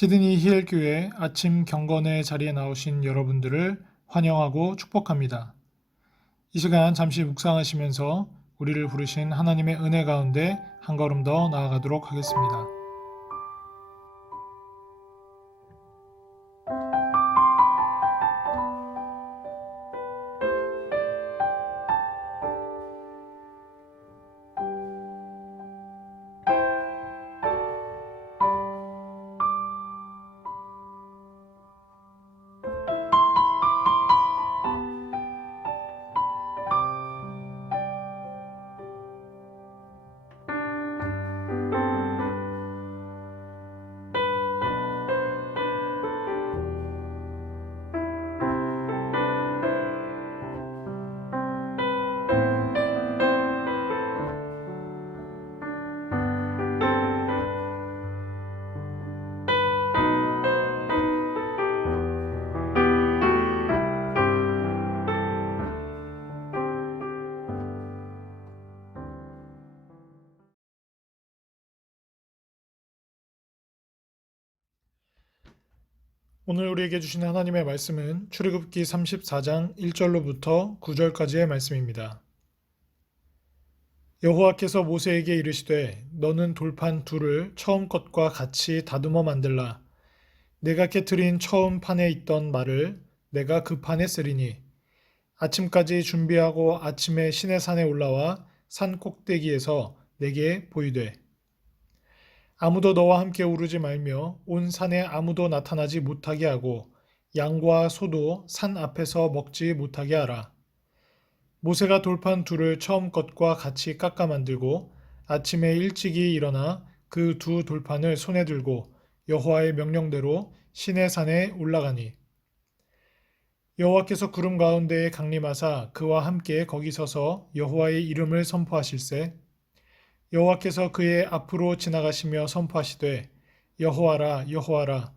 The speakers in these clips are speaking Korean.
시드니 히일교회 아침 경건의 자리에 나오신 여러분들을 환영하고 축복합니다. 이 시간 잠시 묵상하시면서 우리를 부르신 하나님의 은혜 가운데 한 걸음 더 나아가도록 하겠습니다. 오늘 우리에게 주시는 하나님의 말씀은 출애굽기 34장 1절로부터 9절까지의 말씀입니다. 여호와께서 모세에게 이르시되 너는 돌판 둘을 처음 것과 같이 다듬어 만들라. 내가 깨트린 처음 판에 있던 말을 내가 그 판에 쓰리니 아침까지 준비하고 아침에 시내산에 올라와 산 꼭대기에서 내게 보이되 아무도 너와 함께 오르지 말며 온 산에 아무도 나타나지 못하게 하고 양과 소도 산 앞에서 먹지 못하게 하라. 모세가 돌판 둘을 처음 것과 같이 깎아 만들고 아침에 일찍이 일어나 그 두 돌판을 손에 들고 여호와의 명령대로 시내산에 올라가니 여호와께서 구름 가운데에 강림하사 그와 함께 거기 서서 여호와의 이름을 선포하실세 여호와께서 그의 앞으로 지나가시며 선포하시되 여호와라 여호와라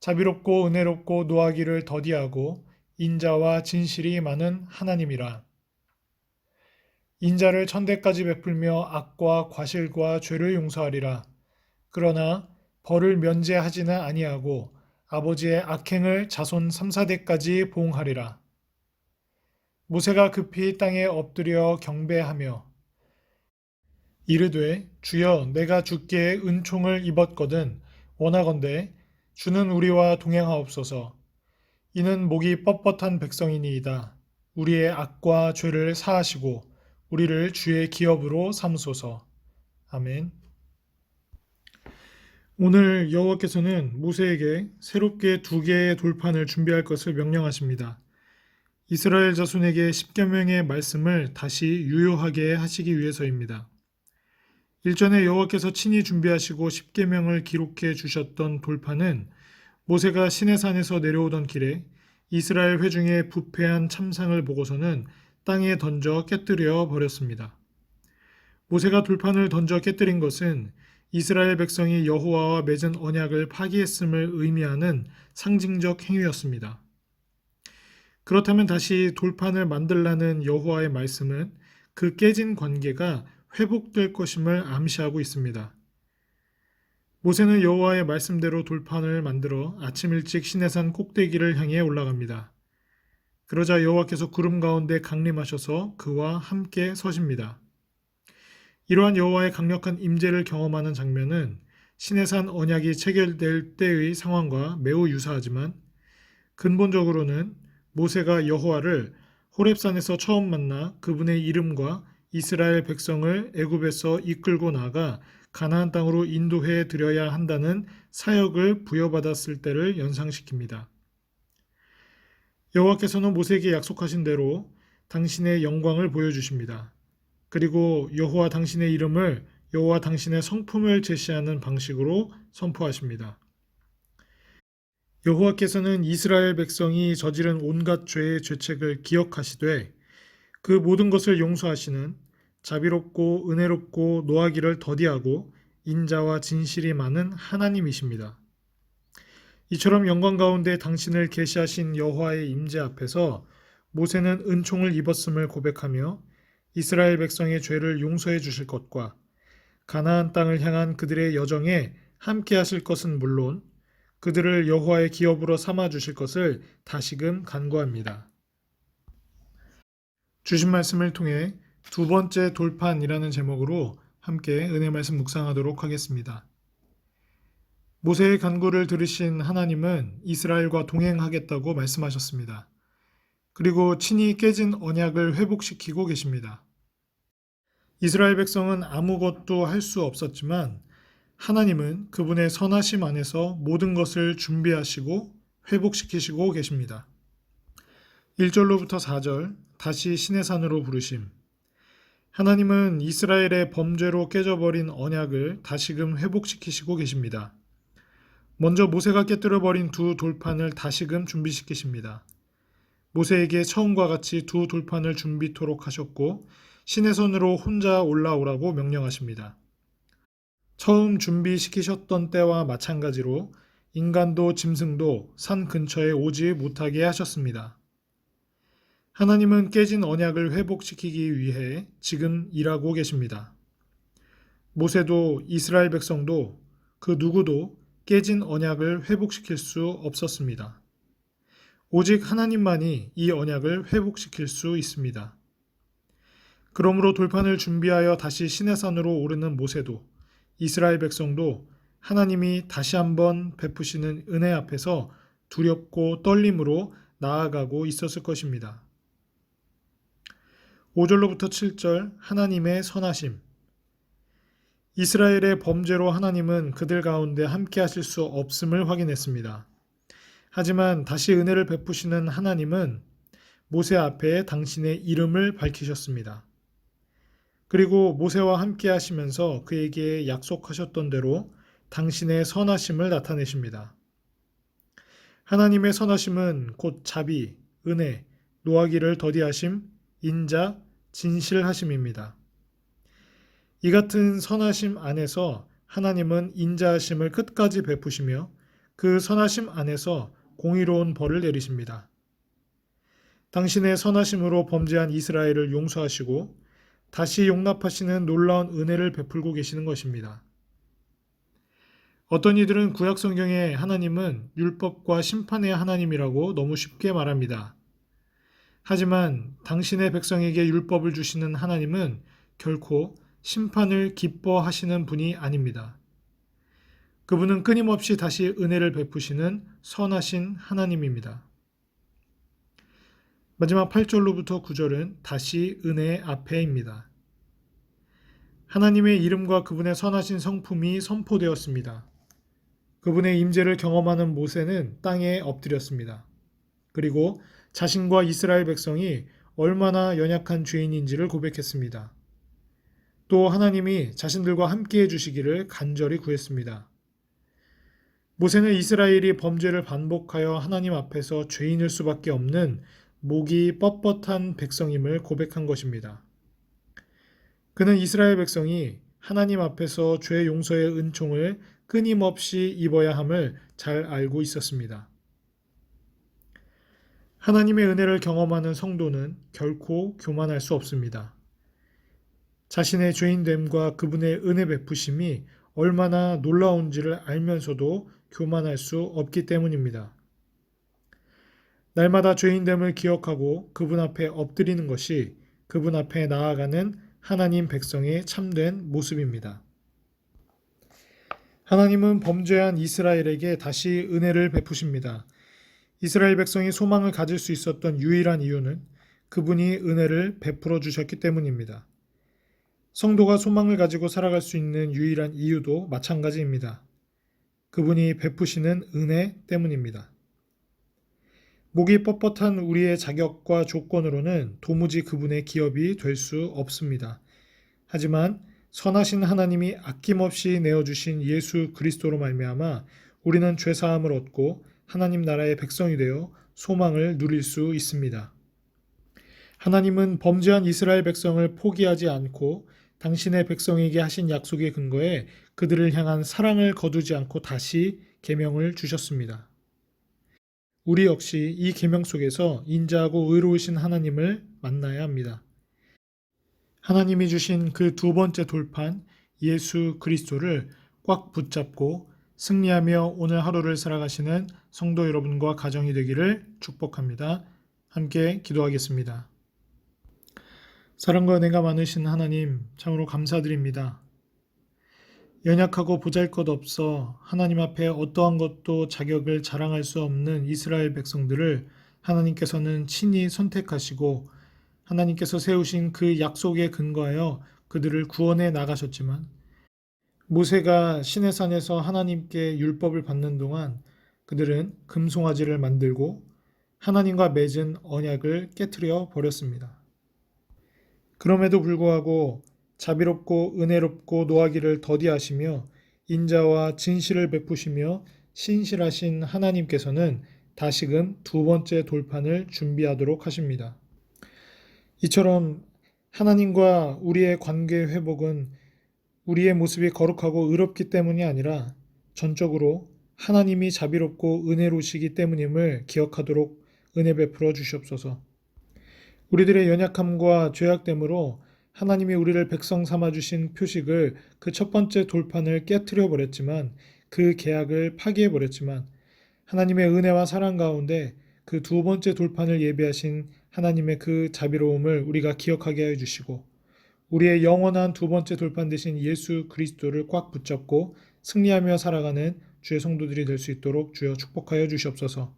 자비롭고 은혜롭고 노하기를 더디하고 인자와 진실이 많은 하나님이라. 인자를 천대까지 베풀며 악과 과실과 죄를 용서하리라. 그러나 벌을 면제하지는 아니하고 아버지의 악행을 자손 3, 4대까지 보응하리라. 모세가 급히 땅에 엎드려 경배하며 이르되 주여 내가 주께 은총을 입었거든 원하건대 주는 우리와 동행하옵소서. 이는 목이 뻣뻣한 백성이니이다. 우리의 악과 죄를 사하시고 우리를 주의 기업으로 삼으소서. 아멘. 오늘 여호와께서는 모세에게 새롭게 2개의 돌판을 준비할 것을 명령하십니다. 이스라엘 자손에게 십계명의 말씀을 다시 유효하게 하시기 위해서입니다. 일전에 여호와께서 친히 준비하시고 십계명을 기록해 주셨던 돌판은 모세가 시내산에서 내려오던 길에 이스라엘 회중의 부패한 참상을 보고서는 땅에 던져 깨뜨려 버렸습니다. 모세가 돌판을 던져 깨뜨린 것은 이스라엘 백성이 여호와와 맺은 언약을 파기했음을 의미하는 상징적 행위였습니다. 그렇다면 다시 돌판을 만들라는 여호와의 말씀은 그 깨진 관계가 회복될 것임을 암시하고 있습니다. 모세는 여호와의 말씀대로 돌판을 만들어 아침 일찍 시내산 꼭대기를 향해 올라갑니다. 그러자 여호와께서 구름 가운데 강림하셔서 그와 함께 서십니다. 이러한 여호와의 강력한 임재를 경험하는 장면은 시내산 언약이 체결될 때의 상황과 매우 유사하지만 근본적으로는 모세가 여호와를 호렙산에서 처음 만나 그분의 이름과 이스라엘 백성을 애굽에서 이끌고 나가 가나안 땅으로 인도해 드려야 한다는 사역을 부여받았을 때를 연상시킵니다. 여호와께서는 모세에게 약속하신 대로 당신의 영광을 보여주십니다. 그리고 여호와 당신의 이름을 여호와 당신의 성품을 제시하는 방식으로 선포하십니다. 여호와께서는 이스라엘 백성이 저지른 온갖 죄의 죄책을 기억하시되 그 모든 것을 용서하시는 자비롭고 은혜롭고 노하기를 더디하고 인자와 진실이 많은 하나님이십니다. 이처럼 영광 가운데 당신을 계시하신 여호와의 임재 앞에서 모세는 은총을 입었음을 고백하며 이스라엘 백성의 죄를 용서해 주실 것과 가나안 땅을 향한 그들의 여정에 함께 하실 것은 물론 그들을 여호와의 기업으로 삼아 주실 것을 다시금 간구합니다. 주신 말씀을 통해 두 번째 돌판이라는 제목으로 함께 은혜 말씀 묵상하도록 하겠습니다. 모세의 간구를 들으신 하나님은 이스라엘과 동행하겠다고 말씀하셨습니다. 그리고 친히 깨진 언약을 회복시키고 계십니다. 이스라엘 백성은 아무것도 할 수 없었지만 하나님은 그분의 선하심 안에서 모든 것을 준비하시고 회복시키시고 계십니다. 1절로부터 4절 다시 신의 산으로 부르심. 하나님은 이스라엘의 범죄로 깨져버린 언약을 다시금 회복시키시고 계십니다. 먼저 모세가 깨뜨려버린 두 돌판을 다시금 준비시키십니다. 모세에게 처음과 같이 두 돌판을 준비토록 하셨고 신의 손으로 혼자 올라오라고 명령하십니다. 처음 준비시키셨던 때와 마찬가지로 인간도 짐승도 산 근처에 오지 못하게 하셨습니다. 하나님은 깨진 언약을 회복시키기 위해 지금 일하고 계십니다. 모세도 이스라엘 백성도 그 누구도 깨진 언약을 회복시킬 수 없었습니다. 오직 하나님만이 이 언약을 회복시킬 수 있습니다. 그러므로 돌판을 준비하여 다시 시내산으로 오르는 모세도 이스라엘 백성도 하나님이 다시 한번 베푸시는 은혜 앞에서 두렵고 떨림으로 나아가고 있었을 것입니다. 5절로부터 7절 하나님의 선하심. 이스라엘의 범죄로 하나님은 그들 가운데 함께 하실 수 없음을 확인했습니다. 하지만 다시 은혜를 베푸시는 하나님은 모세 앞에 당신의 이름을 밝히셨습니다. 그리고 모세와 함께 하시면서 그에게 약속하셨던 대로 당신의 선하심을 나타내십니다. 하나님의 선하심은 곧 자비, 은혜, 노하기를 더디하심, 인자, 진실하심입니다. 이 같은 선하심 안에서 하나님은 인자하심을 끝까지 베푸시며 그 선하심 안에서 공의로운 벌을 내리십니다. 당신의 선하심으로 범죄한 이스라엘을 용서하시고 다시 용납하시는 놀라운 은혜를 베풀고 계시는 것입니다. 어떤 이들은 구약 성경에 하나님은 율법과 심판의 하나님이라고 너무 쉽게 말합니다. 하지만 당신의 백성에게 율법을 주시는 하나님은 결코 심판을 기뻐하시는 분이 아닙니다. 그분은 끊임없이 다시 은혜를 베푸시는 선하신 하나님입니다. 마지막 8절로부터 9절은 다시 은혜 앞에입니다. 하나님의 이름과 그분의 선하신 성품이 선포되었습니다. 그분의 임재를 경험하는 모세는 땅에 엎드렸습니다. 그리고 자신과 이스라엘 백성이 얼마나 연약한 죄인인지를 고백했습니다. 또 하나님이 자신들과 함께 해주시기를 간절히 구했습니다. 모세는 이스라엘이 범죄를 반복하여 하나님 앞에서 죄인일 수밖에 없는 목이 뻣뻣한 백성임을 고백한 것입니다. 그는 이스라엘 백성이 하나님 앞에서 죄 용서의 은총을 끊임없이 입어야 함을 잘 알고 있었습니다. 하나님의 은혜를 경험하는 성도는 결코 교만할 수 없습니다. 자신의 죄인됨과 그분의 은혜 베푸심이 얼마나 놀라운지를 알면서도 교만할 수 없기 때문입니다. 날마다 죄인됨을 기억하고 그분 앞에 엎드리는 것이 그분 앞에 나아가는 하나님 백성의 참된 모습입니다. 하나님은 범죄한 이스라엘에게 다시 은혜를 베푸십니다. 이스라엘 백성이 소망을 가질 수 있었던 유일한 이유는 그분이 은혜를 베풀어 주셨기 때문입니다. 성도가 소망을 가지고 살아갈 수 있는 유일한 이유도 마찬가지입니다. 그분이 베푸시는 은혜 때문입니다. 목이 뻣뻣한 우리의 자격과 조건으로는 도무지 그분의 기업이 될 수 없습니다. 하지만 선하신 하나님이 아낌없이 내어주신 예수 그리스도로 말미암아 우리는 죄사함을 얻고 하나님 나라의 백성이 되어 소망을 누릴 수 있습니다. 하나님은 범죄한 이스라엘 백성을 포기하지 않고 당신의 백성에게 하신 약속의 근거에 그들을 향한 사랑을 거두지 않고 다시 계명을 주셨습니다. 우리 역시 이 계명 속에서 인자하고 의로우신 하나님을 만나야 합니다. 하나님이 주신 그 두 번째 돌판 예수 그리스도를 꽉 붙잡고 승리하며 오늘 하루를 살아가시는 성도 여러분과 가정이 되기를 축복합니다. 함께 기도하겠습니다. 사랑과 은혜가 많으신 하나님, 참으로 감사드립니다. 연약하고 보잘것없어 하나님 앞에 어떠한 것도 자격을 자랑할 수 없는 이스라엘 백성들을 하나님께서는 친히 선택하시고 하나님께서 세우신 그 약속에 근거하여 그들을 구원해 나가셨지만 모세가 시내산에서 하나님께 율법을 받는 동안 그들은 금송아지를 만들고 하나님과 맺은 언약을 깨트려 버렸습니다. 그럼에도 불구하고 자비롭고 은혜롭고 노하기를 더디하시며 인자와 진실을 베푸시며 신실하신 하나님께서는 다시금 두 번째 돌판을 준비하도록 하십니다. 이처럼 하나님과 우리의 관계 회복은 우리의 모습이 거룩하고 의롭기 때문이 아니라 전적으로 하나님이 자비롭고 은혜로우시기 때문임을 기억하도록 은혜 베풀어 주시옵소서. 우리들의 연약함과 죄악됨으로 하나님이 우리를 백성 삼아 주신 표식을 그 첫 번째 돌판을 깨트려 버렸지만 그 계약을 파기해 버렸지만 하나님의 은혜와 사랑 가운데 그 두 번째 돌판을 예비하신 하나님의 그 자비로움을 우리가 기억하게 해 주시고 우리의 영원한 두 번째 돌판 되신 예수 그리스도를 꽉 붙잡고 승리하며 살아가는 주의 성도들이 될 수 있도록 주여 축복하여 주시옵소서.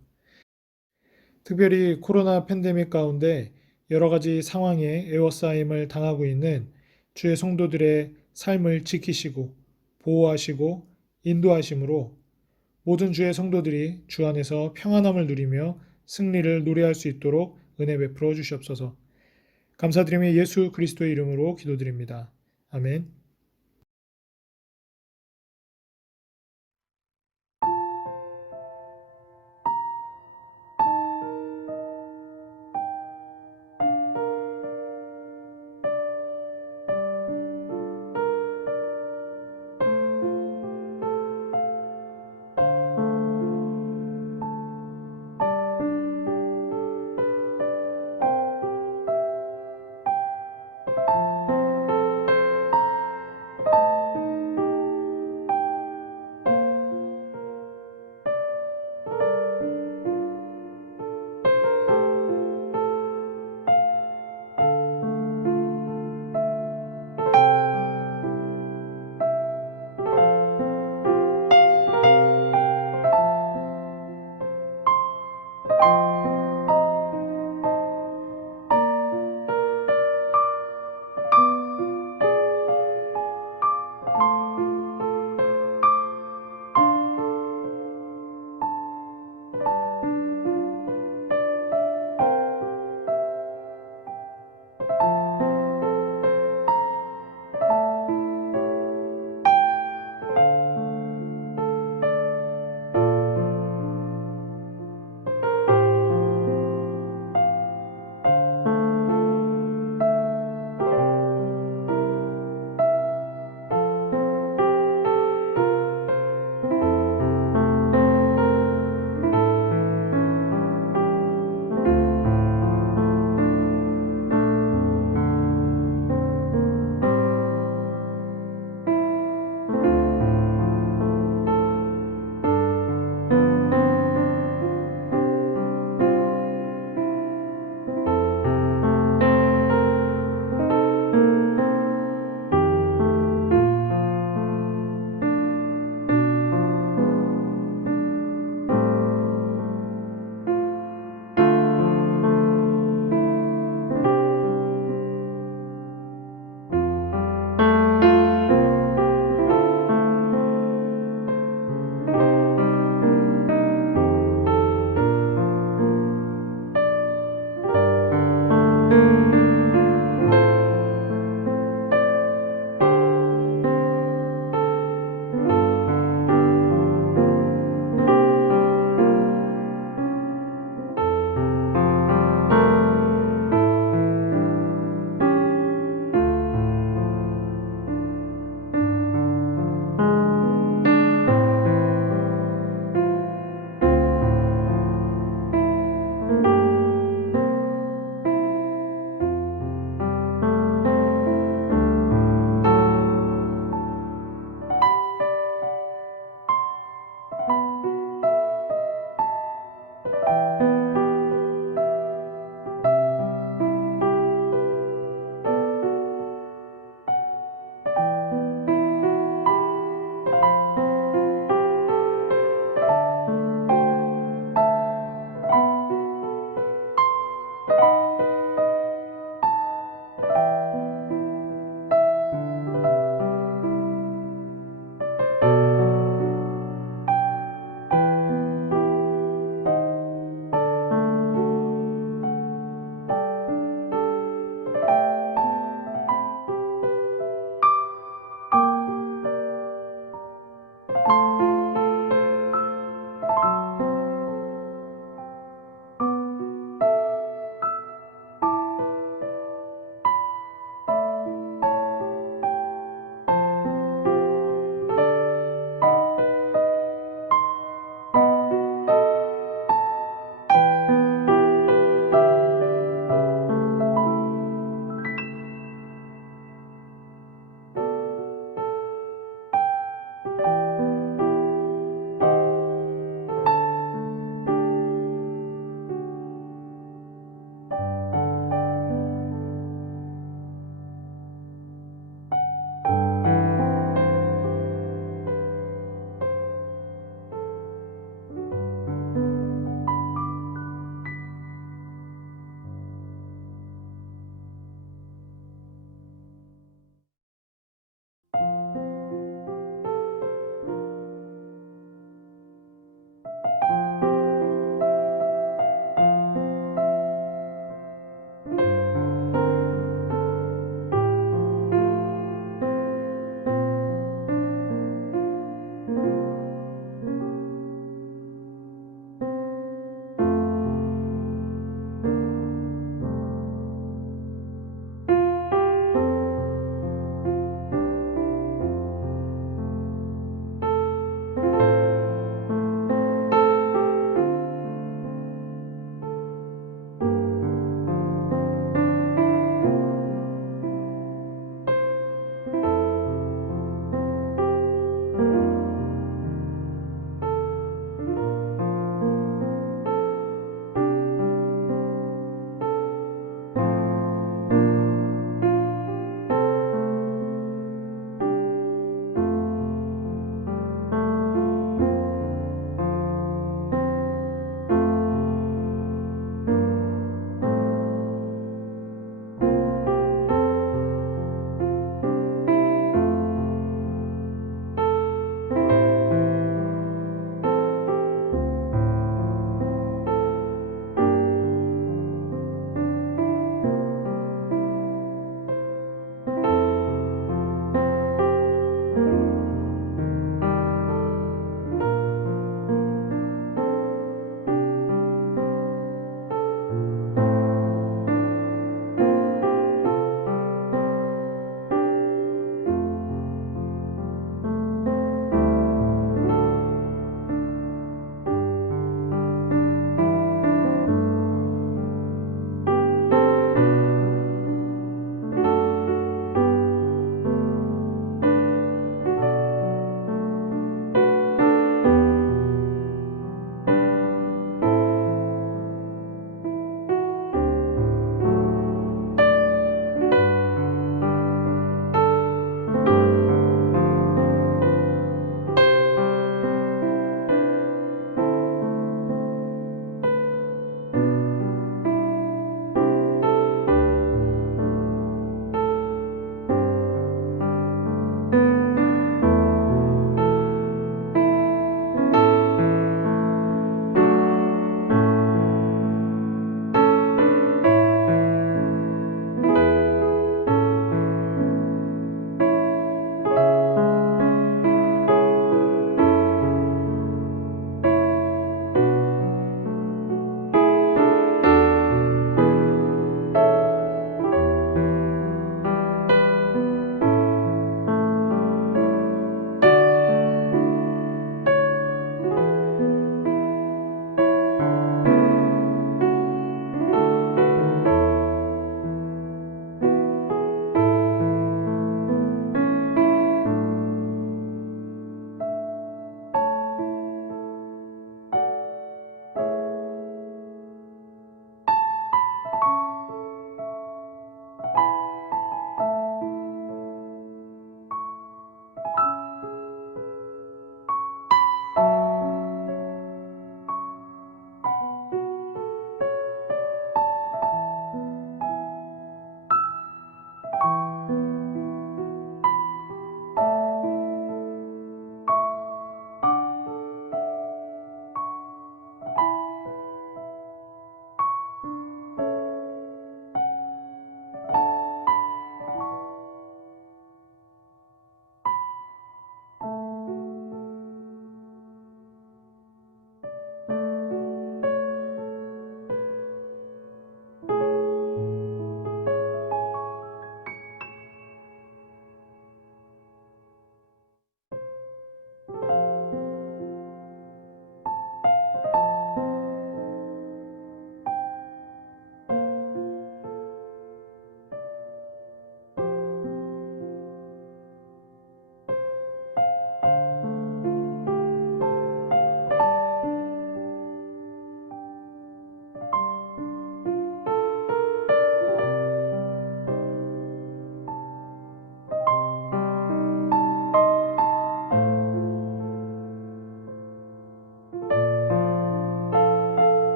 특별히 코로나 팬데믹 가운데 여러 가지 상황에 에워싸임을 당하고 있는 주의 성도들의 삶을 지키시고 보호하시고 인도하심으로 모든 주의 성도들이 주 안에서 평안함을 누리며 승리를 노래할 수 있도록 은혜 베풀어 주시옵소서. 감사드리며 예수 그리스도의 이름으로 기도드립니다. 아멘.